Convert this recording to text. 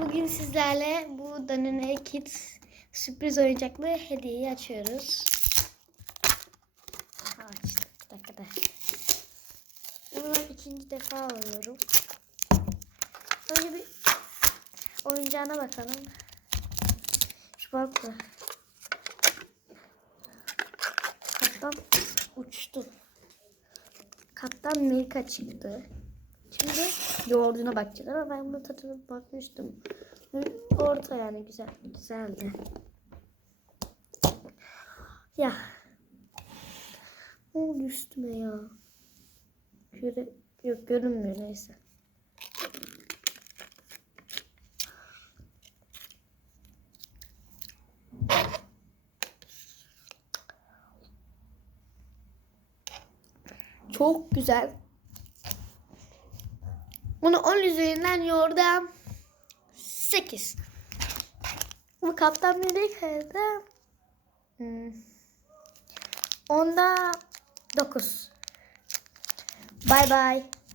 Bugün sizlerle bu Danone Kids sürpriz oyuncaklı hediyeyi açıyoruz. Açtık. Bir dakika da. Bunu ben ikinci defa alıyorum. Önce bir oyuncağına bakalım. Şu mı? Kaptan uçtu. Kaptan Milka çıktı. Şimdi yoğurduna bakacağız ama ben bu tadına bakmıştım. Orta yani güzel. Güzeldi. Ya. Ne oldu üstüme ya? Şöyle yok görünmüyor neyse. Çok güzel. Bunu 10 üzerinden yoğurda 8. Bu kaptan Amerika'da hmm, onda 9. Bye bye.